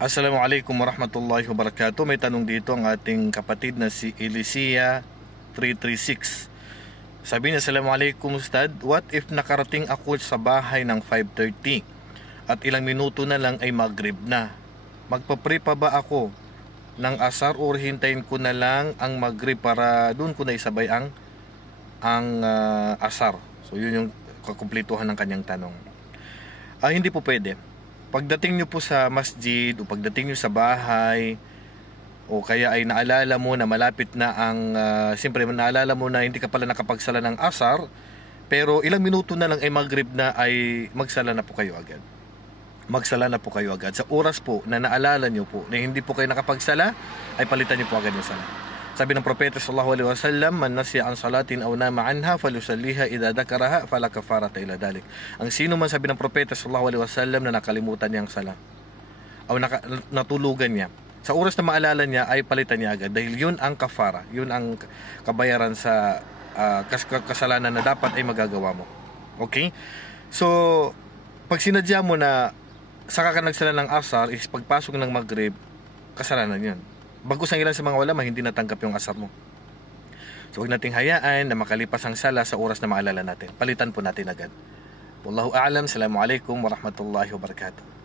Assalamualaikum warahmatullahi wabarakatuh. May tanong dito ang ating kapatid na si Elysia 336. Sabi niya, Assalamualaikum Ustad, what if nakarating ako sa bahay ng 5:30 at ilang minuto na lang ay Maghrib na? Magpapre pa ba ako ng asar o hintayin ko na lang ang Maghrib para doon ko na isabay ang asar? So yun yung kakumpletuhan ng kanyang tanong. Hindi po pwede. Pagdating nyo po sa masjid o pagdating nyo sa bahay o kaya ay naalala mo na malapit na ang siyempre naalala mo na hindi ka pala nakapagsala ng asar, pero ilang minuto na lang ay Maghrib na, ay magsala na po kayo agad. Magsala na po kayo agad. Sa oras po na naalala nyo po na hindi po kayo nakapagsala, ay palitan nyo po agad yung sala. Sabi ng Propeta sallallahu alaihi wasallam, man nasiya an salatin aw nama anha falyusalliha idza dzakaraha fala kafarata illa dalik. Ang sino man, sabi ng Propeta sallallahu alaihi wasallam, na nakalimutan niyang sala o natulugan niya, sa oras na maalala niya ay palitan niya agad, dahil yun ang kafara, yun ang kabayaran sa kasalanan na dapat ay magagawa mo. Okay? So, pag sinadya mo na saka ka nagsala ng asar, is pagpasok ng Maghrib, kasalanan yun. Bagkus ang ilan sa mga ulama hindi natanggap yung asar mo. So huwag nating hayaan na makalipas ang sala sa oras na maalala natin. Palitan po natin agad. Wallahu a'lam. Assalamualaikum warahmatullahi wabarakatuh.